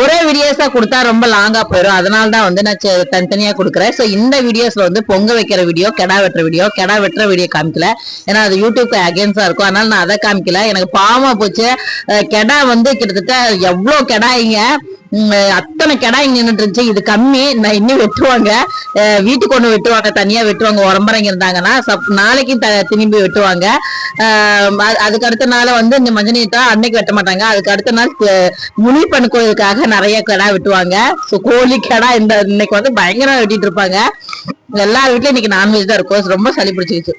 ஒரே வீடியோஸா கொடுத்தா ரொம்ப லாங்கா போயிடும் அதனால தான் வந்து நான் தனித்தனியா கொடுக்குறேன். ஸோ இந்த வீடியோஸ்ல வந்து பொங்க வைக்கிற வீடியோ கெடா வெட்டுற வீடியோ கெடா வெட்டுற வீடியோ காமிக்கல. ஏன்னா அது யூடியூப்க்கு அகேன்ஸ்டா இருக்கும். அதனால நான் அதை காமிக்கல. எனக்கு பாவமா போச்சு. கெடா வந்து கிட்டத்தட்ட எவ்வளவு கெடாயிங்க? அத்தனை அத்தனை கெடாய் நின்றுட்டு இருந்துச்சு இது கம்மி. நான் இன்னும் வெட்டுவாங்க. வீட்டுக்கு ஒண்ணு வெட்டுவாங்க. தனியா வெட்டுவாங்க. உரம்பரைங்க இருந்தாங்கன்னா நாளைக்கும் நாளைக்கு த திரும்பி வெட்டுவாங்க. அதுக்கு அடுத்த நாள் வந்து இந்த மஞ்சள் தான் அன்னைக்கு வெட்ட மாட்டாங்க. அதுக்கு அடுத்த நாள் கு- முனிப்பன் கோயிலுக்காக நிறைய கிடா வெட்டுவாங்க. ஸோ கோழி கிடா இந்த இன்னைக்கு வந்து பயங்கரமா வெட்டிட்டு இருப்பாங்க எல்லா வீட்லயும் இன்னைக்கு நான்வெஜ் தான் இருக்கும். ரொம்ப சளி பிடிச்சிருச்சு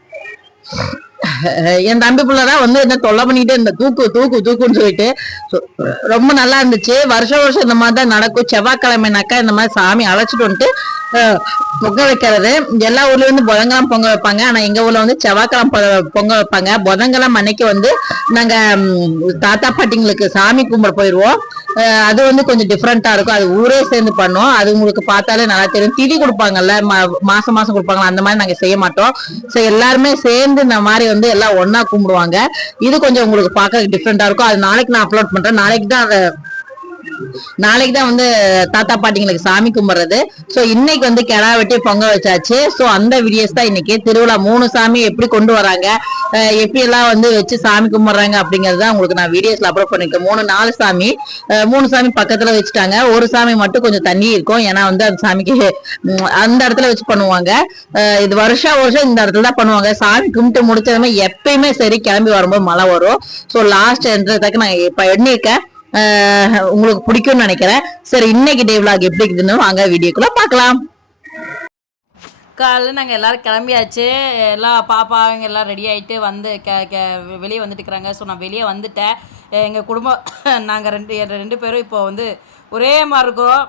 என் தம்பி பிள்ளைதான் வந்து என்ன தொல்லை பண்ணிக்கிட்டே இந்த தூக்கு தூக்கு தூக்குன்னு சொல்லிட்டு ரொம்ப நல்லா இருந்துச்சு. வருஷம் வருஷம் இந்த மாதிரி தான் நடக்கும். செவ்வாய்க்கிழமைனாக்கா இந்த மாதிரி சாமி அழைச்சிட்டு வந்துட்டு பொங்கல் பொங்க வைக்கிறது. எல்லா ஊர்லயும் இருந்து புதன்கிழமை பொங்க வைப்பாங்க. ஆனா எங்க ஊர்ல வந்து செவ்வாய்க்கிழமை பொங்கல் பொங்க வைப்பாங்க. புதன்கிழமை அன்னைக்கு வந்து நாங்க தாத்தா பாட்டிங்களுக்கு சாமி கும்பிட போயிருவோம். அது வந்து கொஞ்சம் டிஃப்ரெண்டா இருக்கும். அது ஊரே சேர்ந்து பண்ணோம். அது உங்களுக்கு பார்த்தாலே நல்லா தெரியும். திதி கொடுப்பாங்கல்ல மா- மாசம் மாசம் கொடுப்பாங்கல்ல அந்த மாதிரி நாங்க செய்ய மாட்டோம். சோ எல்லாருமே சேர்ந்து இந்த மாதிரி வந்து எல்லாம் ஒன்னா கும்பிடுவாங்க. இது கொஞ்சம் உங்களுக்கு பார்க்க டிஃப்ரெண்டா இருக்கும். அது நாளைக்கு நான் அப்லோட் பண்றேன். நாளைக்கு தான் அதை நாளைக்கு தான் வந்து தாத்தா பாட்டிங்களுக்கு சாமி கும்பிடுறது. சோ இன்னைக்கு வந்து கிடா வெட்டி பொங்க வச்சாச்சு. சோ அந்த வீடியோஸ் தான் இன்னைக்கு. திருவிழா மூணு சாமி எப்படி கொண்டு வராங்க எப்படி எல்லாம் வந்து வச்சு சாமி கும்பிடுறாங்க அப்படிங்கறத உங்களுக்கு நான் வீடியோஸ்ல அப்லோட் பண்ணிருக்கேன் மூணு நாலு சாமி மூணு சாமி பக்கத்துல வச்சுட்டாங்க. ஒரு சாமி மட்டும் கொஞ்சம் தண்ணி இருக்கும். ஏன்னா வந்து அந்த சாமிக்கு அந்த இடத்துல வச்சு பண்ணுவாங்க. இது வருஷம் வருஷம் இந்த இடத்துல தான் பண்ணுவாங்க. சாமி கும்பிட்டு முடிச்சதுமே எப்பயுமே சரி கிளம்பி வரும்போது மழை வரும். ஸோ லாஸ்ட் என்ற நான் இப்போ எண்ணிருக்கேன். உங்களுக்கு பிடிக்கும்னு நினைக்கிறேன். சரி இன்னைக்கு டே விளாக் எப்படி இருக்குதுன்னு வாங்க வீடியோக்குள்ள பார்க்கலாம். காலைல நாங்கள் எல்லோரும் கிளம்பியாச்சு. எல்லாம் பாப்பா அவங்க எல்லாம் ரெடி ஆகிட்டு வந்து க க வெளியே வந்துட்டு இருக்கிறாங்க. ஸோ நான் வெளியே வந்துட்டேன். எங்கள் குடும்பம் நாங்கள் ரெண்டு ரெண்டு பேரும் இப்போ வந்து ஒரே மாதிரி இருக்கோம்.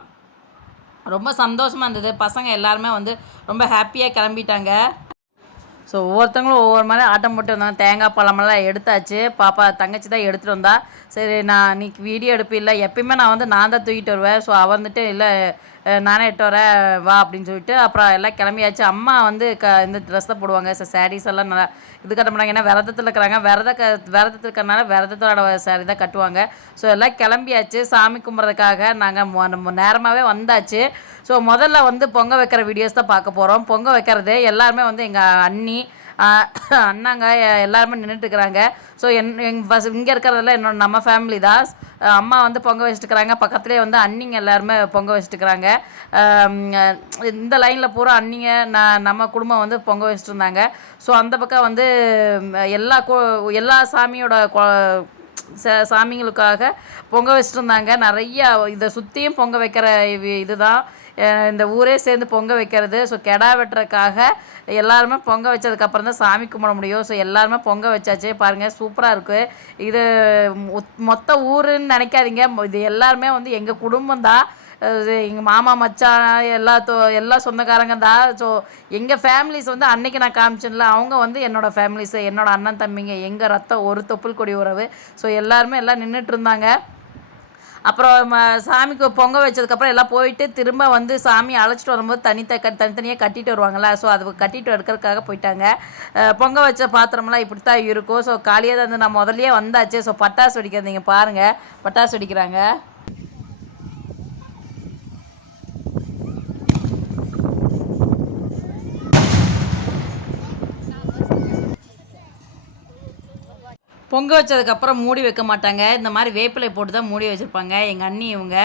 ரொம்ப சந்தோஷமாக இருந்தது. பசங்க எல்லாருமே வந்து ரொம்ப ஹாப்பியாக கிளம்பிட்டாங்க. ஸோ ஒவ்வொருத்தவங்களும் ஒவ்வொரு மாதிரி ஆட்டம் போட்டு வந்தாங்க. தேங்காய் பழமெல்லாம் எடுத்தாச்சு. பாப்பா தங்கச்சி தான் எடுத்துகிட்டு வந்தா. சரி நான் இன்னைக்கு வீடியோ எடுப்பு இல்லை. எப்பயுமே நான் வந்து நான் தான் தூக்கிட்டு வருவேன். ஸோ அவ வந்துட்டு இல்லை நானே எட்டு வர வா அப்படின்னு சொல்லிட்டு அப்புறம் எல்லாம் கிளம்பியாச்சு. அம்மா வந்து க இந்த ட்ரெஸ் தான் போடுவாங்க சார் சாரீஸ் எல்லாம் நல்லா இது கட்ட மாட்டாங்க. ஏன்னா விரதத்தில் இருக்கிறாங்க. விரத க விரதத்தில் இருக்கிறனால விரதத்தோட சாரி தான் கட்டுவாங்க. ஸோ எல்லாம் கிளம்பியாச்சு. சாமி கும்பிட்றதுக்காக நாங்கள் நேரமாகவே வந்தாச்சு. ஸோ முதல்ல வந்து பொங்க வைக்கிற வீடியோஸ் தான் பார்க்க போகிறோம் பொங்க வைக்கிறது எல்லாருமே வந்து எங்கள் அண்ணி அண்ணாங்க எல்லாருமே நின்றுட்டு இருக்கிறாங்க ஸோ என் எங்கள் ஃபஸ்ட் இங்கே இருக்கிறதெல்லாம் என்னோட நம்ம ஃபேமிலி தான். அம்மா வந்து பொங்க வச்சுட்டுக்கிறாங்க பக்கத்துலேயே வந்து அண்ணிங்க எல்லாருமே பொங்க வச்சுட்டுக்கிறாங்க இந்த லைனில் பூரா அண்ணிங்க நான் நம்ம குடும்பம் வந்து பொங்க வச்சுட்டு இருந்தாங்க ஸோ அந்த பக்கம் வந்து எல்லா கோ- எல்லா சாமியோட கொ- ச- சாமிங்களுக்காக பொங்க வச்சுட்டு இருந்தாங்க நிறைய இதை சுற்றியும் பொங்க வைக்கிற இதுதான். இந்த ஊரே சேர்ந்து பொங்க வைக்கிறது. ஸோ கெடா வெட்டுறதுக்காக எல்லாருமே பொங்க வச்சதுக்கப்புறம் தான் சாமி கும்பிட முடியும். ஸோ எல்லாருமே பொங்க வச்சாச்சு. பாருங்கள் சூப்பராக இருக்குது இது மொத்த ஊருன்னு நினைக்காதீங்க. இது எல்லாருமே வந்து எங்கள் குடும்பம் தான். எங்கள் மாமா மச்சான் எல்லா தோ எல்லா சொந்தக்காரங்க தான். ஸோ எங்கள் ஃபேமிலிஸ் வந்து அன்னைக்கு நான் காமிச்சேன்ல அவங்க வந்து என்னோட ஃபேமிலிஸ் என்னோட அண்ணன் தம்பிங்க எங்கள் ரத்தம் ஒரு தொப்புள் கொடி உறவு. ஸோ எல்லாருமே எல்லாம் நின்றுட்டு இருந்தாங்க. அப்புறம் சாமிக்கு பொங்க வச்சதுக்கப்புறம் எல்லாம் போயிட்டு திரும்ப வந்து சாமி அழைச்சிட்டு வரும்போது தனித்த தனித்தனியாக கட்டிட்டு வருவாங்களா ஸோ அது கட்டிட்டு எடுக்கிறதுக்காக போயிட்டாங்க. பொங்கல் பொங்க வச்ச பாத்திரம்லாம் இப்படி தான் இருக்கும். ஸோ காலியாக தான் வந்து நான் முதல்லையே வந்தாச்சு. ஸோ பட்டாசு வெடிக்கிறது நீங்கள் பாருங்கள் பட்டாசு வெடிக்கிறாங்க. பொங்க வச்சதுக்கப்புறம் மூடி வைக்க மாட்டாங்க. இந்த மாதிரி வேப்பிலை போட்டு தான் மூடி வச்சுருப்பாங்க. எங்கள் அண்ணி இவங்க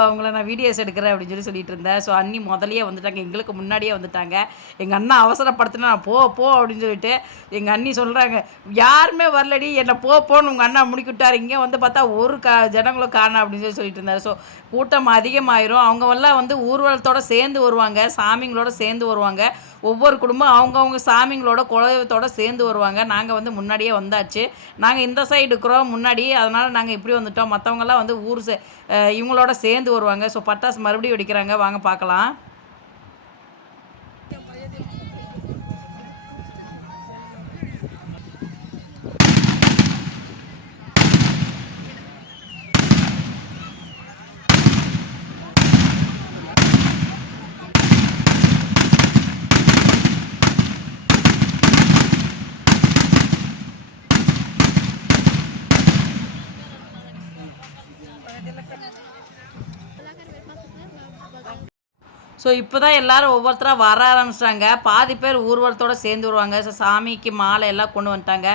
அவங்கள நான் வீடியோஸ் எடுக்கிறேன் அப்படின்னு சொல்லி சொல்லிட்டு இருந்தேன். ஸோ அண்ணி முதலையே வந்துட்டாங்க. எங்களுக்கு முன்னாடியே வந்துட்டாங்க. எங்கள் அண்ணா அவசரப்படுத்தினா நான் போ போ அப்படின்னு சொல்லிட்டு எங்கள் அண்ணி சொல்கிறாங்க யாருமே வரலடி. என்னை போ போன்னு உங்கள் அண்ணா முடிக்கிட்டார் இங்கே வந்து பார்த்தா ஒரு கா ஜனங்களும் காணும் அப்படின்னு சொல்லி சொல்லிட்டு இருந்தார். ஸோ கூட்டம் அதிகமாயிரும். அவங்கெல்லாம் வந்து ஊர்வலத்தோடு சேர்ந்து வருவாங்க. சாமிங்களோட சேர்ந்து வருவாங்க. ஒவ்வொரு குடும்பம் அவங்கவுங்க சாமிங்களோட குலதெய்வத்தோடு சேர்ந்து வருவாங்க. நாங்கள் வந்து முன்னாடியே வந்தாச்சு. நாங்கள் இந்த சைடு இருக்கிறோம் முன்னாடி. அதனால் நாங்கள் இப்படி வந்துட்டோம். மற்றவங்கெல்லாம் வந்து ஊர் சே இவங்களோட சேர்ந்து வருவாங்க. ஸோ பட்டாசு மறுபடியும் வெடிக்கிறாங்க. வாங்க பார்க்கலாம். ஸோ இப்போ தான் எல்லாரும் ஒவ்வொருத்தராக வர ஆரம்பிச்சிட்டாங்க. பாதி பேர் ஊர்வலத்தோடு சேர்ந்து வருவாங்க. ஸோ சாமிக்கு மாலை எல்லாம் கொண்டு வந்துட்டாங்க.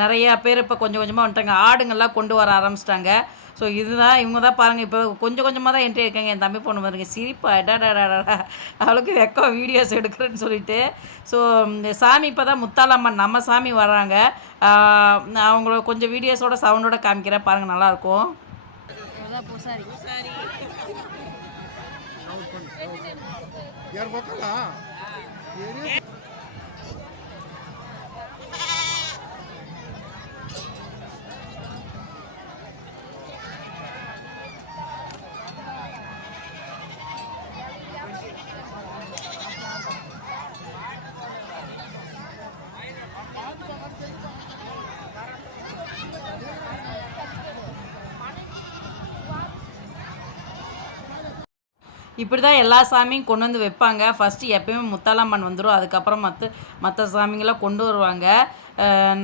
நிறையா பேர் இப்போ கொஞ்சம் கொஞ்சமாக வந்துட்டாங்க. ஆடுங்கள்லாம் கொண்டு வர ஆரம்பிச்சிட்டாங்க. ஸோ இதுதான் இவங்க தான் பாருங்கள் இப்போ கொஞ்சம் கொஞ்சமாக தான் என்ட்ரி இருக்காங்க. என் தம்பி பொண்ணு பாருங்க. சிரிப்பா டடடடடா அவளுக்கு வெக்கம் வீடியோஸ் எடுக்கிறேன்னு சொல்லிட்டு ஸோ இந்த சாமி இப்போ தான் முத்தாலம்மன் நம்ம சாமி வர்றாங்க அவங்கள கொஞ்சம் வீடியோஸோட சவுண்டோட காமிக்கிறேன் பாருங்கள் நல்லாயிருக்கும் ಯಾರು ಗೊತ್ತಲ್ಲ இப்படி தான் எல்லா சாமியும் கொண்டு வந்து வைப்பாங்க. ஃபஸ்ட்டு எப்பயுமே முத்தாலம்மன் வந்துடும் அதுக்கப்புறம் மற்ற மற்ற சாமிங்களாம் கொண்டு வருவாங்க.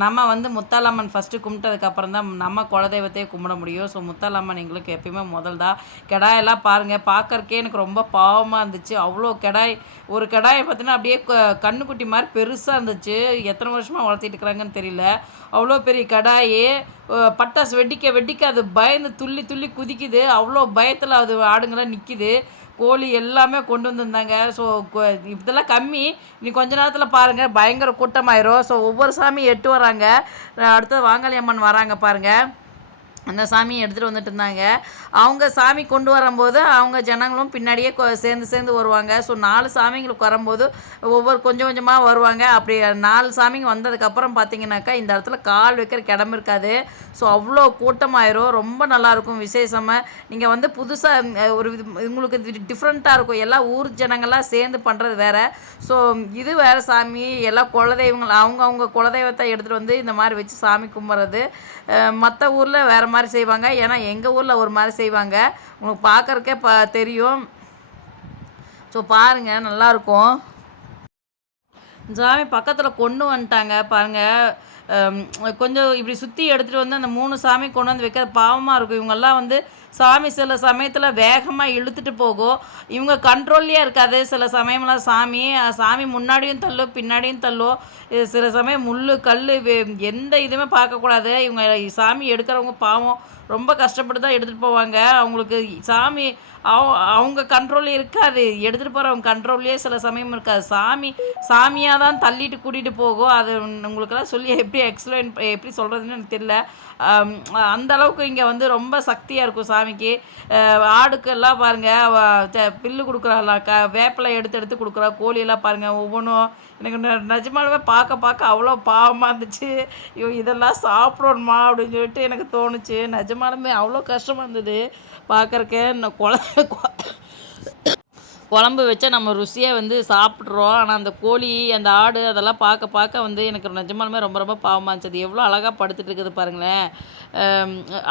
நம்ம வந்து முத்தாலம்மன் ஃபஸ்ட்டு கும்பிட்டதுக்கப்புறம் தான் நம்ம குலதெய்வத்தையே கும்பிட முடியும். ஸோ முத்தாலம்மன் எங்களுக்கு எப்பயுமே முதல் தான். கிடாயெல்லாம் பாருங்கள் பார்க்கறக்கே எனக்கு ரொம்ப பாவமாக இருந்துச்சு. அவ்வளோ கெடாய் ஒரு கெடாயை பார்த்தீங்கன்னா அப்படியே க- கண்ணுக்குட்டி மாதிரி பெருசாக இருந்துச்சு. எத்தனை வருஷமாக வளர்த்திட்டு இருக்கிறாங்கன்னு தெரியல. அவ்வளோ பெரிய கடாயி பட்டாசு வெடிக்க வெடிக்க அது பயந்து துள்ளி துள்ளி குதிக்குது. அவ்வளோ பயத்தில் அது ஆடுங்களாம் நிற்கிது கோழி எல்லாமே கொண்டு வந்திருந்தாங்க. ஸோ இதெல்லாம் கம்மி. இனி கொஞ்ச நேரத்தில் பாருங்கள் பயங்கர கூட்டமாயிரும். ஸோ ஒவ்வொரு சாமி எட்டு வராங்க. அடுத்தது வாங்காளி அம்மன் வராங்க பாருங்கள் அந்த சாமியை எடுத்துகிட்டு வந்துட்டு இருந்தாங்க. அவங்க சாமி கொண்டு வரும்போது அவங்க ஜனங்களும் பின்னாடியே கொ- சேர்ந்து சேர்ந்து வருவாங்க. ஸோ நாலு சாமிங்களுக்கு வரும்போது ஒவ்வொரு கொஞ்சம் கொஞ்சமாக வருவாங்க. அப்படி நாலு சாமிங்க வந்ததுக்கப்புறம் பார்த்தீங்கன்னாக்கா இந்த இடத்துல கால் வைக்கிற இடம் இருக்காது. ஸோ அவ்வளோ கூட்டமாயிரும். ரொம்ப நல்லாயிருக்கும் விசேஷமாக நீங்கள் வந்து புதுசாக ஒரு இது- உங்களுக்கு டிஃப்ரெண்ட்டாக இருக்கும். எல்லா ஊர் ஜனங்கள்லாம் சேர்ந்து பண்ணுறது வேறு. ஸோ இது வேறு சாமி. எல்லா குலதெய்வங்கள் அவங்கவுங்க குலதெய்வத்தை எடுத்துகிட்டு வந்து இந்த மாதிரி வச்சு சாமி கும்பிட்றது மற்ற ஊரில் வேறு மாதிரி செய்வாங்க. ஏன்னா எங்கள் ஊரில் ஒரு மாதிரி செய்வாங்க. உங்களுக்கு பார்க்குறக்கே ப தெரியும். ஸோ பாருங்கள் நல்லாயிருக்கும் சாமி பக்கத்தில் கொண்டு வந்துட்டாங்க பாருங்கள் கொஞ்சம் இப்படி சுற்றி எடுத்துகிட்டு வந்து அந்த மூணு சாமி கொண்டு வந்து வைக்க பாவமாக இருக்கும். இவங்கெல்லாம் வந்து சாமி சில சமயத்தில் வேகமாக இழுத்துட்டு போகும் இவங்க கண்ட்ரோல்லையே இருக்காது. சில சமயம்லாம் சாமி சாமி முன்னாடியும் தள்ளும் பின்னாடியும் தள்ளும் சில சமயம் முள் கல் எந்த இதுவுமே பார்க்கக்கூடாது. இவங்க சாமி எடுக்கிறவங்க பாவம். ரொம்ப கஷ்டப்பட்டு தான் எடுத்துகிட்டு போவாங்க. அவங்களுக்கு சாமி அவ- அவங்க கண்ட்ரோல்லே இருக்காது. எடுத்துகிட்டு போகிறவங்க கண்ட்ரோல்லே சில சமயம் இருக்காது. சாமி சாமியாக தான் தள்ளிட்டு கூட்டிகிட்டு போகும் அது உங்களுக்கெல்லாம் சொல்லி எப்படி எக்ஸ்பிளைன் எப்படி சொல்கிறதுன்னு எனக்கு தெரியல. அந்த அளவுக்கு இங்கே வந்து ரொம்ப சக்தியாக இருக்கும் சாமிக்கு. ஆடுக்கெல்லாம் பாருங்கள் பில்லு கொடுக்குறாங்களா க வேப்பிலை எடுத்து எடுத்து கொடுக்குறா. கோழியெல்லாம் பாருங்கள் ஒவ்வொன்றும் எனக்கு ந- நிஜமாலுமே பார்க்க பார்க்க அவ்வளோ பாவமாக இருந்துச்சு. ஐயோ இதெல்லாம் சாப்பிடணுமா அப்படின்னு சொல்லிட்டு எனக்கு தோணுச்சு. நிஜமாலுமே அவ்வளோ கஷ்டமாக இருந்தது. பார்க்குறக்கே நான் குழந்தை குழம்பு வச்சா நம்ம ருசியாக வந்து சாப்பிட்றோம். ஆனால் அந்த கோழி அந்த ஆடு அதெல்லாம் பார்க்க பார்க்க வந்து எனக்கு நிஜமாலுமே ரொம்ப ரொம்ப பாவமாக இருந்துச்சு. அது எவ்வளோ அழகாக படுத்துட்டு இருக்குது பாருங்களேன்.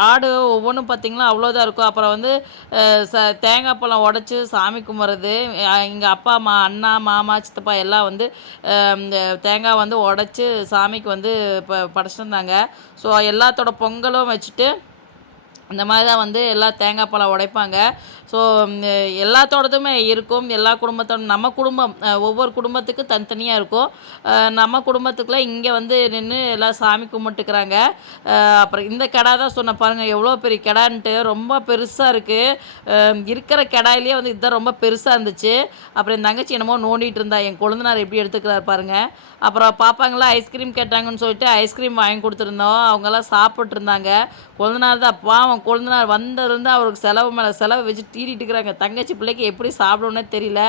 ஆடு ஒவ்வொன்றும் பார்த்திங்கன்னா அவ்வளோதான் இருக்கும். அப்புறம் வந்து ச தேங்காய் பழம் உடச்சி சாமி கும்பிட்றது. எங்கள் அப்பா அம்மா அண்ணா மாமா சித்தப்பா எல்லாம் வந்து இந்த தேங்காய் வந்து உடச்சி சாமிக்கு வந்து ப படைச்சிருந்தாங்க ஸோ எல்லாத்தோட பொங்கலும் வச்சுட்டு இந்த மாதிரி தான் வந்து எல்லா தேங்காய் பழம் உடைப்பாங்க. ஸோ எல்லாத்தோடதுமே இருக்கும். எல்லா குடும்பத்தோட நம்ம குடும்பம் ஒவ்வொரு குடும்பத்துக்கு தனித்தனியாக இருக்கும். நம்ம குடும்பத்துக்குள்ள இங்கே வந்து நின்று எல்லாம் சாமி கும்பிட்டுக்கிறாங்க. அப்புறம் இந்த கடை தான் சொன்ன பாருங்கள் எவ்வளோ பெரிய கடான்ட்டு. ரொம்ப பெருசாக இருக்குது இருக்கிற கிடாயிலே வந்து இதுதான் ரொம்ப பெருசாக இருந்துச்சு. அப்புறம் என் தங்கச்சி என்னமோ நோண்டிகிட்டு இருந்தா என் கொழுந்தனார் எப்படி எடுத்துக்கிறார் பாருங்கள் அப்புறம் பாப்பாங்களா ஐஸ்கிரீம் கேட்டாங்கன்னு சொல்லிட்டு ஐஸ்கிரீம் வாங்கி கொடுத்துருந்தோம். அவங்கெல்லாம் சாப்பிட்ருந்தாங்க கொழுந்தனார் தான் பாவம் கொழுந்தனார் வந்ததுலேருந்து அவருக்கு செலவு மேலே செலவு வச்சு தீட்டிட்டு இருக்கிறாங்க. தங்கச்சி பிள்ளைக்கு எப்படி சாப்பிடணும்னே தெரியல.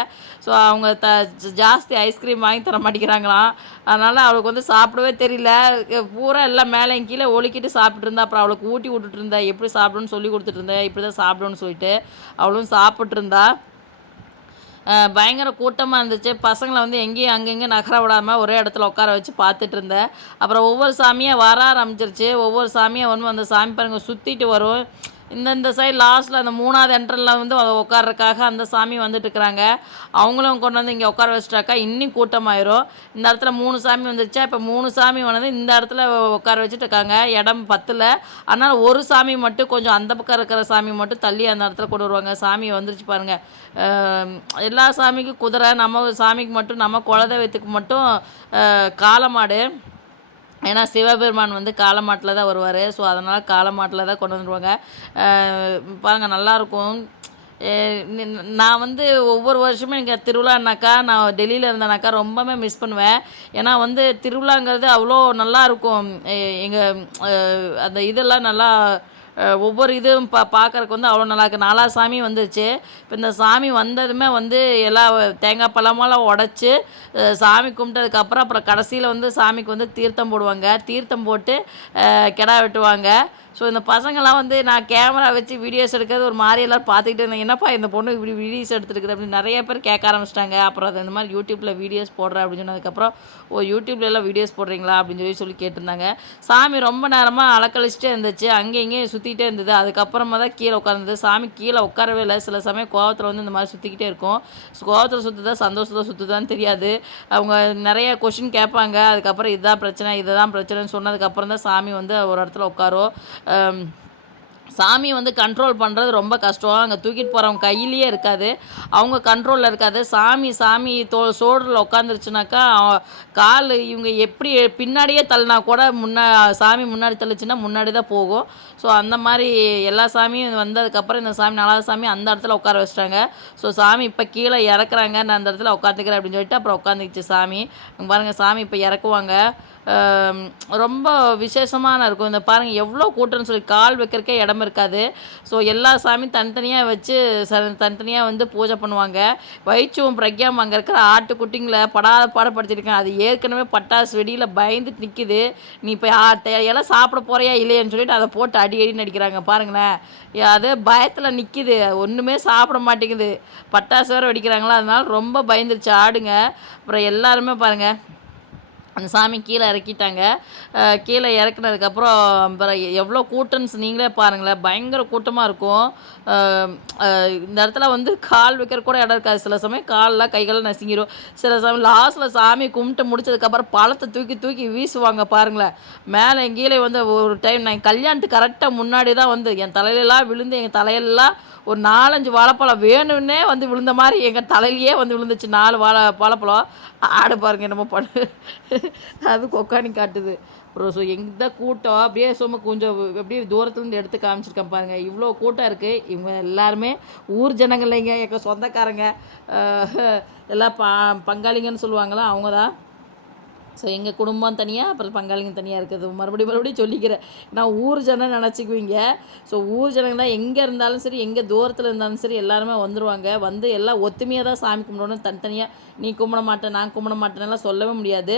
ஸோ அவங்க த ஜ- ஜாஸ்தி ஐஸ்கிரீம் வாங்கி தர மாட்டேங்கிறாங்களாம். அதனால் அவளுக்கு வந்து சாப்பிடவே தெரியல. பூரா எல்லாம் மேலே கீழே ஒழுக்கிட்டு சாப்பிட்டு இருந்தா அப்புறம் அவளுக்கு ஊட்டி விட்டுட்டு இருந்தா எப்படி சாப்பிடணும்னு சொல்லி கொடுத்துட்டு இருந்தேன் இப்படி தான் சாப்பிடணும்னு சொல்லிட்டு அவளும் சாப்பிட்டு இருந்தா. பயங்கர கூட்டமாக இருந்துச்சு. பசங்களை வந்து எங்கேயும் அங்கங்கே நகர விடாமல் ஒரே இடத்துல உட்கார வச்சு பார்த்துட்டு இருந்தேன் அப்புறம் ஒவ்வொரு சாமியாக வர ஆரம்பிச்சிருச்சு. ஒவ்வொரு சாமியாக வந்து அந்த சாமி பாருங்க சுற்றிட்டு வரும். இந்த இந்த சைடு லாஸ்ட்டில் அந்த மூணாவது என்ட்ரனில் வந்து உட்கார்றதுக்காக அந்த சாமி வந்துட்டு இருக்கிறாங்க. அவங்களும் கொண்டு வந்து இங்கே உட்கார வச்சுட்டாக்கா இன்னும் கூட்டமாயிரும். இந்த இடத்துல மூணு சாமி வந்துருச்சா? இப்போ மூணு சாமி வந்து இந்த இடத்துல உட்கார வச்சுட்டு இருக்காங்க. இடம் பத்தில். ஆனால் ஒரு சாமி மட்டும் கொஞ்சம் அந்த பக்கம் இருக்கிற சாமி மட்டும் தள்ளி அந்த இடத்துல கொண்டு வருவாங்க. சாமி வந்துருச்சு பாருங்கள் எல்லா சாமிக்கும் குதிரை நம்ம சாமிக்கு மட்டும் நம்ம குலதெய்வத்துக்கு மட்டும் காலமாடு ஏன்னா சிவபெருமான் வந்து காலமாட்டில் தான் வருவார். ஸோ அதனால் காலமாட்டில் தான் கொண்டு வந்துடுவாங்க பாருங்கள் பாருங்க நல்லாயிருக்கும் நான் வந்து ஒவ்வொரு வருஷமும் எனக்கு திருவிழானாக்கா நான் டெல்லியில் இருந்தேனாக்கா ரொம்பவே மிஸ் பண்ணுவேன். ஏன்னா வந்து திருவிழாங்கிறது அவ்வளோ நல்லா இருக்கும் எங்கள் அந்த இதெல்லாம் நல்லா ஒவ்வொரு இதுவும் பா பார்க்குறக்கு வந்து அவ்வளோ நல்லா இருக்குது நாலா சாமி வந்துருச்சு. இப்போ இந்த சாமி வந்ததுமே வந்து எல்லா தேங்காய் பழமெல்லாம் உடச்சி சாமி கும்பிட்டதுக்கப்புறம் அப்புறம் கடைசியில் வந்து சாமிக்கு வந்து தீர்த்தம் போடுவாங்க. தீர்த்தம் போட்டு கிடா வெட்டுவாங்க. ஸோ இந்த பசங்கள்லாம் வந்து நான் கேமரா வச்சு வீடியோஸ் எடுக்கிறது ஒரு மாதிரி எல்லோரும் பார்த்துக்கிட்டு இருந்தேன் என்னப்பா இந்த பொண்ணு இப்படி வீடியோஸ் எடுத்துருக்குது? அப்படின்னு நிறைய பேர் கேட்க ஆரம்பிச்சிட்டாங்க. அப்புறம் அது இந்த மாதிரி யூடியூப்பில் வீடியோஸ் போடுறேன் அப்படின்னு சொன்னதுக்கப்புறம் ஓ யூடியூப்ல எல்லாம் வீடியோஸ் போடுறீங்களா? அப்படின்னு சொல்லி சொல்லி கேட்டிருந்தாங்க. சாமி ரொம்ப நேரமாக அலக்கழிச்சிட்டே இருந்துச்சு. அங்கே இங்கேயும் சுற்றிக்கிட்டே இருந்தது. அதுக்கப்புறமா தான் கீழே உட்காந்துது சாமி கீழே உட்காரவே இல்லை. சில சமயம் கோவத்தில் வந்து இந்த மாதிரி சுற்றிக்கிட்டே இருக்கும். கோவத்தில் சுற்றுதா சந்தோஷத்தில் சுற்றுதான்னு தெரியாது. அவங்க நிறைய கொஷின் கேட்பாங்க. அதுக்கப்புறம் இதுதான் பிரச்சனை இதுதான் பிரச்சனைன்னு சொன்னதுக்கப்புறம் தான் சாமி வந்து ஒரு இடத்துல உட்காரும். சாமி வந்து கண்ட்ரோல் பண்ணுறது ரொம்ப கஷ்டம். அங்கே தூக்கிட்டு போகிறவங்க கையிலேயே இருக்காது. அவங்க கண்ட்ரோலில் இருக்காது. சாமி சாமி தோ சோடில் உட்காந்துருச்சுனாக்கா கால் இவங்க எப்படி பின்னாடியே தள்ளினா கூட முன்னா சாமி முன்னாடி தள்ளுச்சுன்னா முன்னாடி தான் போகும். ஸோ அந்த மாதிரி எல்லா சாமியும் வந்ததுக்கப்புறம் இந்த சாமி நாலாவது சாமி அந்த இடத்துல உட்கார வச்சிட்டாங்க. ஸோ சாமி இப்போ கீழே இறக்குறாங்க. நான் அந்த இடத்துல உட்காந்துக்கிறேன் அப்படின்னு சொல்லிட்டு அப்புறம் உட்காந்துக்கிச்சு சாமி. பாருங்கள் சாமி இப்போ இறக்குவாங்க. ரொம்ப விசேஷமான இருக்கும். இந்த பாருங்கள் எவ்வளோ கூட்டம்னு சொல்லி கால் வைக்கிறக்கே இடம் இருக்காது. ஸோ எல்லா சாமியும் தனித்தனியாக வச்சு ச தனித்தனியாக வந்து பூஜை பண்ணுவாங்க. வைச்சுவம் பிரக்யாம் அங்கே இருக்கிற ஆட்டுக்குட்டிங்களை படாத பாடப்படுத்திருக்கேன் அது ஏற்கனவே பட்டாசு வெடியில் பயந்துட்டு நிற்கிது நீ இப்போ எல்லாம் சாப்பிட போறியா இல்லையான்னு சொல்லிட்டு அதை போட்டு அடி அடி நடிக்கிறாங்க பாருங்களேன். அது பயத்தில் நிற்கிது ஒன்றுமே சாப்பிட மாட்டேங்குது. பட்டாசு வேறு வெடிக்கிறாங்களா? அதனால ரொம்ப பயந்துருச்சு ஆடுங்க. அப்புறம் எல்லாருமே பாருங்கள் அந்த சாமி கீழே இறக்கிட்டாங்க. கீழே இறக்குனதுக்கப்புறம் அப்புறம் எவ்வளோ கூட்டம்னு நீங்களே பாருங்களேன். பயங்கர கூட்டமாக இருக்கும். இந்த இடத்துல வந்து கால் வைக்கிற கூட இடம் இருக்காது. சில சமயம் கால்லாம் கைகள்லாம் நசுங்கிடும் சில சமயம் லாஸ்ட்டில் சாமி கும்பிட்டு முடிச்சதுக்கப்புறம் பழத்தை தூக்கி தூக்கி வீசுவாங்க பாருங்களேன். மேலே கீழே வந்து ஒரு டைம் நான் கல்யாணத்துக்கு கரெக்டாக முன்னாடி தான் வந்து என் தலையிலலாம் விழுந்து எங்கள் தலையிலலாம் ஒரு நாலஞ்சு வாழைப்பழம் வேணும்னே வந்து விழுந்த மாதிரி எங்கள் தலையிலேயே வந்து விழுந்துச்சு. நாலு வாழை வாழைப்பழம். ஆடு பாருங்க என்னமோ பண்ணு. அது கொக்கானி காட்டுது. அப்புறம் ஸோ எந்த கூட்டம் அப்படியே சும்மா கொஞ்சம் அப்படியே தூரத்துலேருந்து எடுத்து காமிச்சிருக்கேன் பாருங்க. இவ்வளோ கூட்டம் இருக்குது இவங்க எல்லாருமே ஊர் ஜனங்கள் இல்லைங்க எங்கள் சொந்தக்காரங்க எல்லாம் பா பங்காளிங்கன்னு சொல்லுவாங்களா அவங்க தான் ஸோ எங்கள் குடும்பம் தனியாக அப்புறம் பங்காளிங்க தனியாக இருக்குது மறுபடியும் மறுபடியும் சொல்லிக்கிறேன் நான் ஊர் ஜனம் நினச்சிக்குவீங்க. ஸோ ஊர் ஜனங்க தான் எங்கே இருந்தாலும் சரி எங்கே தூரத்தில் இருந்தாலும் சரி எல்லாருமே வந்துடுவாங்க வந்து எல்லாம் ஒத்துமையாக தான் சாமி கும்பிடணும் தனித்தனியாக நீ கும்பிட மாட்டேன் நான் கும்பிட மாட்டேன்லாம் சொல்லவே முடியாது.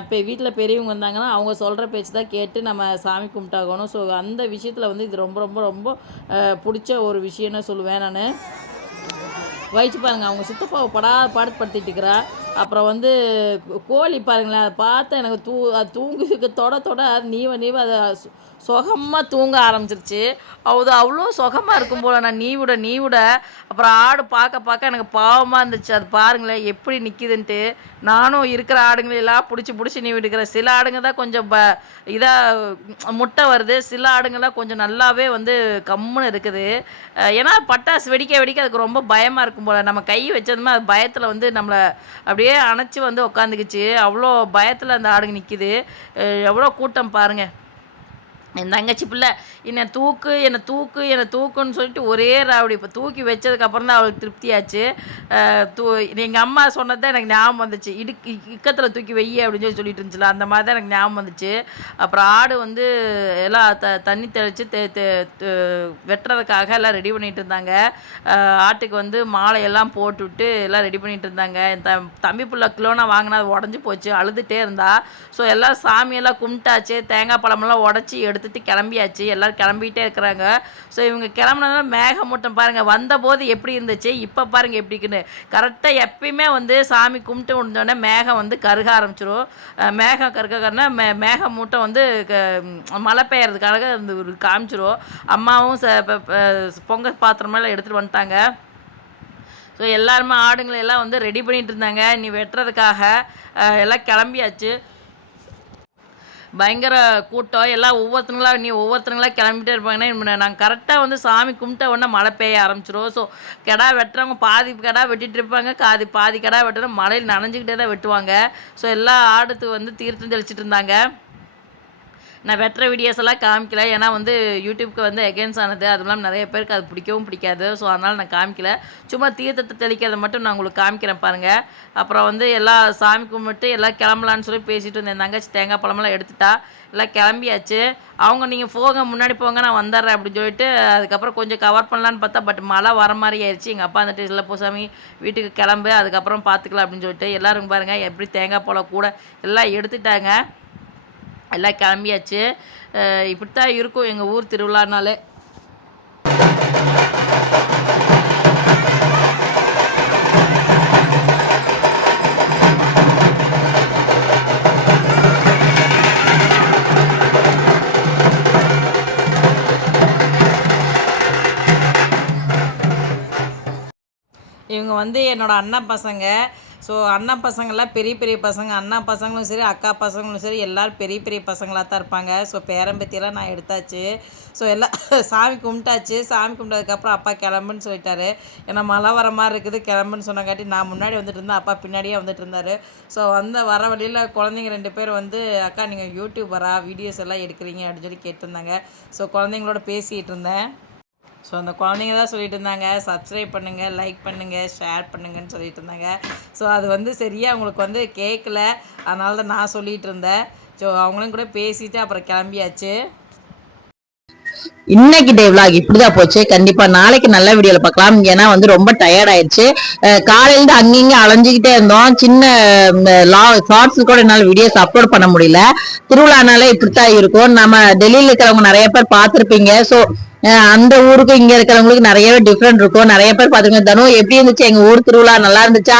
இப்போ வீட்டில் பெரியவங்க வந்தாங்கன்னா அவங்க சொல்கிற பேச்சு தான் கேட்டு நம்ம சாமி கும்பிட்டாகணும். ஸோ அந்த விஷயத்தில் வந்து இது ரொம்ப ரொம்ப ரொம்ப பிடிச்ச ஒரு விஷயம்னு சொல்லுவேன் நான். வயிற்று பாருங்கள் அவங்க சித்தப்பாவை படா பாடுபடுத்திட்டு இருக்கிறா. அப்புறம் வந்து கோழி பாருங்களேன் அதை பார்த்து எனக்கு தூ அது தூங்கு தொட தொட அது நீவ நீவ அதை சுகமாக தூங்க ஆரம்பிச்சிருச்சு. அது அவ்வளோ சுகமாக இருக்கும் போல நான் நீ விட நீ விட. அப்புறம் ஆடு பார்க்க பார்க்க எனக்கு பாவமாக இருந்துச்சு. அது பாருங்களேன் எப்படி நிற்கிதுன்ட்டு நானும் இருக்கிற ஆடுங்களெல்லாம் பிடிச்சி பிடிச்சி நீ விடுக்கிறேன் சில ஆடுங்க தான் கொஞ்சம் ப இதாக முட்டை வருது. சில ஆடுங்கெல்லாம் கொஞ்சம் நல்லாவே வந்து கம்முன்னு இருக்குது. ஏன்னா பட்டாசு வெடிக்க வெடிக்க அதுக்கு ரொம்ப பயமாக இருக்கும் போல். நம்ம கை வச்சதுமே அது பயத்தில் வந்து நம்மளை அப்படியே அணைச்சி வந்து உட்காந்துக்குச்சு அவ்வளோ பயத்தில் அந்த ஆடுங்க நிற்கிது எவ்வளோ கூட்டம் பாருங்கள் என் தங்கச்சி பிள்ளை என்னை தூக்கு என்னை தூக்கு என்னை தூக்குன்னு சொல்லிட்டு ஒரே ராவடி. இப்போ தூக்கி வச்சதுக்கப்புறம் தான் அவளுக்கு திருப்தியாச்சு. தூ எங்கள் அம்மா சொன்னது தான் எனக்கு ஞாபகம் வந்துச்சு. இடுக்கு இக்கத்தில் தூக்கி வை அப்படின்னு சொல்லி சொல்லிட்டு இருந்துச்சுல அந்த மாதிரி தான் எனக்கு ஞாபகம் வந்துச்சு. அப்புறம் ஆடு வந்து எல்லாம் த தண்ணி தெளித்து தெ வெட்டுறதுக்காக எல்லாம் ரெடி பண்ணிகிட்டு இருந்தாங்க. ஆட்டுக்கு வந்து மாலையெல்லாம் போட்டுவிட்டு எல்லாம் ரெடி பண்ணிகிட்டு இருந்தாங்க. என் த தம்பி பிள்ளை கிலோனா வாங்கினா அது உடஞ்சி போச்சு அழுதுகிட்டே இருந்தா. ஸோ எல்லாம் சாமியெல்லாம் கும்பிட்டாச்சு தேங்காய் பழமெல்லாம் உடச்சி எடுத்து எடுத்துகிட்டு கிளம்பியாச்சு. எல்லோரும் கிளம்பிகிட்டே இருக்கிறாங்க. ஸோ இவங்க கிளம்புனதுனால மேகமூட்டம் பாருங்கள் வந்தபோது எப்படி இருந்துச்சு? இப்போ பாருங்கள் எப்படிக்குன்னு கரெக்டாக எப்பயுமே வந்து சாமி கும்பிட்டு முடிஞ்சோடனே மேகம் வந்து கருக ஆரம்பிச்சிடும் மேகம் கருக கருனா மே மேகமூட்டம் வந்து க- மழை பெய்யறதுக்காக அந்த ஒரு காமிச்சிரும். அம்மாவும் ச பொங்கல் பாத்திரமெல்லாம் எடுத்துகிட்டு வந்துட்டாங்க. ஸோ எல்லாருமே ஆடுங்களை எல்லாம் வந்து ரெடி பண்ணிகிட்டு இருந்தாங்க. நீ வெட்டுறதுக்காக எல்லாம் கிளம்பியாச்சு. பயங்கர கூட்டம். எல்லாம் ஒவ்வொருத்தங்களா நீ ஒவ்வொருத்தங்களா கிளம்பிட்டே இருப்பாங்கன்னா நாங்கள் கரெக்டாக வந்து சாமி கும்பிட்ட உடனே மழை பெய்ய ஆரம்பிச்சிரும். ஸோ கிடா வெட்டுறவங்க பாதி கிடா வெட்டிட்டு இருப்பாங்க காதி பாதி கிடா வெட்டுறவங்க மழையில் நனைஞ்சிக்கிட்டே தான் வெட்டுவாங்க. ஸோ எல்லா ஆடுத்து வந்து தீர்த்தம் தெளிச்சிட்டு இருந்தாங்க. நான் வெட்டுற வீடியோஸ் எல்லாம் காமிக்கல. ஏன்னா வந்து யூடியூப்க்கு வந்து எகென்ஸ் ஆனது. அது இல்லாமல் நிறைய பேருக்கு அது பிடிக்கவும் பிடிக்காது. ஸோ அதனால் நான் காமிக்கல. சும்மா தீர்த்தத்தை தெளிக்கிறத மட்டும் நான் உங்களுக்கு காமிக்கிறேன் பாருங்கள் அப்புறம் வந்து எல்லாம் சாமி கும்பிட்டு எல்லாம் கிளம்பலான்னு சொல்லி பேசிட்டு இருந்தேன். தங்கச்சி தேங்காய் பழமெல்லாம் எடுத்துட்டா. எல்லாம் கிளம்பியாச்சு. அவங்க நீங்கள் போங்க முன்னாடி போங்க நான் வந்துடுறேன் அப்படின்னு சொல்லிட்டு அதுக்கப்புறம் கொஞ்சம் கவர் பண்ணலான்னு பார்த்தா பட் மழை வர மாதிரி ஆயிடுச்சு எங்கள் அப்பா வந்துட்டு இல்லை போசாமி வீட்டுக்கு கிளம்பு அதுக்கப்புறம் பார்த்துக்கலாம் அப்படின்னு சொல்லிட்டு எல்லோரும் பாருங்கள் எப்படி தேங்காய் பழம் கூட எல்லாம் எடுத்துட்டாங்க. எல்லாம் கிளம்பியாச்சு. இப்படி இப்படித்தான் இருக்கும் எங்கள் ஊர் திருவிழானாலே. இவங்க வந்து என்னோடய அண்ணன் பசங்க. ஸோ அண்ணன் பசங்கள்லாம் பெரிய பெரிய பசங்க அண்ணா பசங்களும் சரி அக்கா பசங்களும் சரி எல்லோரும் பெரிய பெரிய பசங்களாக தான் இருப்பாங்க. ஸோ பேரம்பத்தியெல்லாம் நான் எடுத்தாச்சு. ஸோ எல்லாம் சாமி கும்பிட்டாச்சு. சாமி கும்பிட்டதுக்கப்புறம் அப்பா கிளம்புன்னு சொல்லிட்டாரு. ஏன்னா மழை வர மாதிரி இருக்குது கிளம்புன்னு சொன்னங்காட்டி நான் முன்னாடி வந்துட்டு இருந்தேன் அப்பா பின்னாடியே வந்துட்டு இருந்தார். ஸோ வந்த வர வழியில் குழந்தைங்க ரெண்டு பேர் வந்து அக்கா நீங்கள் யூடியூபரா வீடியோஸ் எல்லாம் எடுக்கிறீங்க அப்படின்னு சொல்லி கேட்டிருந்தாங்க. ஸோ குழந்தைங்களோட பேசிகிட்டு இருந்தேன். ஸோ அந்த குழந்தைங்க தான் சொல்லிட்டு இருந்தாங்க சப்ஸ்கிரைப் பண்ணுங்கள் லைக் பண்ணுங்கள் ஷேர் பண்ணுங்கன்னு சொல்லிட்டு இருந்தாங்க ஸோ அது வந்து சரியாக அவங்களுக்கு வந்து கேட்கல அதனால தான் நான் சொல்லிட்டு இருந்தேன் ஸோ அவங்களும் கூட பேசிட்டு அப்புறம் கிளம்பியாச்சு. இன்னைக்கு டே விளாக் இப்படிதான் போச்சு. கண்டிப்பா நாளைக்கு நல்ல வீடியோல பார்க்கலாம். ஏன்னா வந்து ரொம்ப டயர்ட் ஆயிடுச்சு. காலையில இருந்து அங்கங்க அலைஞ்சுக்கிட்டே இருந்தோம். சின்ன லா ஷார்ட்ஸ் கூட என்னால வீடியோஸ் அப்லோட் பண்ண முடியல. திருவிழானால இப்படித்தான் இருக்கும். நம்ம டெல்லியில இருக்கிறவங்க நிறைய பேர் பார்த்துருப்பீங்க. சோ அந்த ஊருக்கு இங்க இருக்கிறவங்களுக்கு நிறையவே டிஃப்ரெண்ட் இருக்கும். நிறைய பேர் பாத்துங்க தனும் எப்படி இருந்துச்சு? எங்க ஊர் திருவிழா நல்லா இருந்துச்சா?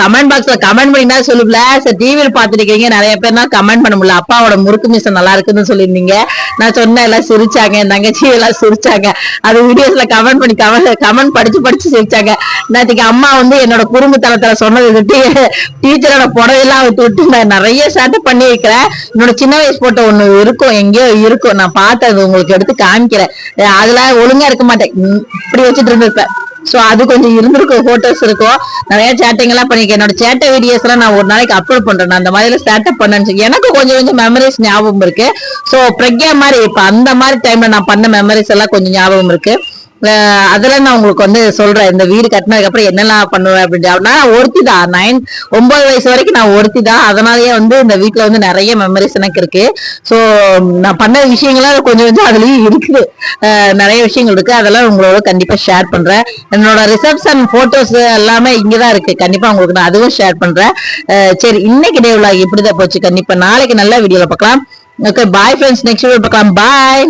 கமெண்ட் பாக்ஸ்ல கமெண்ட் பண்ணினா சொல்லுல சார் டிவியில் பாத்துருக்கீங்க நிறைய பேர் தான் கமெண்ட் பண்ண முடியல. அப்பாவோட முறுக்கு மிஷன் நல்லா இருக்குன்னு சொல்லியிருந்தீங்க. நான் சொன்னேன் எல்லாம் சிரிச்சாங்க. என் தங்கச்சி எல்லாம் சிரிச்சாங்க. அது வீடியோஸ்ல கமெண்ட் பண்ணி கமெண்ட் கமெண்ட் படிச்சு படிச்சு சிரிச்சாங்க. நேற்றுக்கு அம்மா வந்து என்னோட குடும்பத்தனத்துல சொன்னதை விட்டு டீச்சரோட புடவையெல்லாம் விட்டு விட்டு நான் நிறைய சேட்டை பண்ணியிருக்கிறேன் என்னோட சின்ன வயசு போட்டோ ஒண்ணு இருக்கும் எங்கேயோ இருக்கும். நான் பார்த்தது உங்களுக்கு எடுத்து காமிக்கிறேன். அதுல ஒழுங்கா இருக்க மாட்டேன். இப்படி வச்சுட்டு இருந்திருப்பேன். சோ அது கொஞ்சம் இருந்திருக்கும் போட்டோஸ் இருக்கும். நிறைய சேட்டிங் எல்லாம் பண்ணிருக்கேன் என்னோட சேட்டை வீடியோஸ் எல்லாம் நான் ஒரு நாளைக்கு அப்லோட் பண்றேன். அந்த மாதிரி சேட்டை பண்ணேன்னு எனக்கு கொஞ்சம் கொஞ்சம் மெமரிஸ் ஞாபகம் இருக்கு. சோ பிரக்யா மாதிரி இப்ப அந்த மாதிரி டைம்ல நான் பண்ண மெமரிஸ் எல்லாம் கொஞ்சம் ஞாபகம் இருக்கு. அதெல்லாம் நான் உங்களுக்கு வந்து சொல்றேன். இந்த வீடு கட்டினதுக்கு அப்புறம் என்னெல்லாம் பண்ணுவேன் அப்படின்னு நான் ஒருத்தி தான் நைன் ஒன்பது வயசு வரைக்கும் நான் ஒருத்தி தான் அதனாலயே வந்து இந்த வீட்டுல வந்து நிறைய மெமரிஸ் எனக்கு இருக்கு. ஸோ நான் பண்ண விஷயங்கள்லாம் கொஞ்சம் கொஞ்சம் அதுலயும் இருக்குது. நிறைய விஷயங்கள் இருக்கு. அதெல்லாம் உங்களோட கண்டிப்பா ஷேர் பண்றேன். என்னோட ரிசப்ஷன் போட்டோஸ் எல்லாமே இங்கதான் இருக்கு. கண்டிப்பா உங்களுக்கு நான் அதுவும் ஷேர் பண்றேன். சரி இன்னைக்கு டே vlog இப்படிதான் போச்சு. கண்டிப்பா நாளைக்கு நல்ல வீடியோல பார்க்கலாம். Okay bye friends next video பார்க்கலாம். பாய்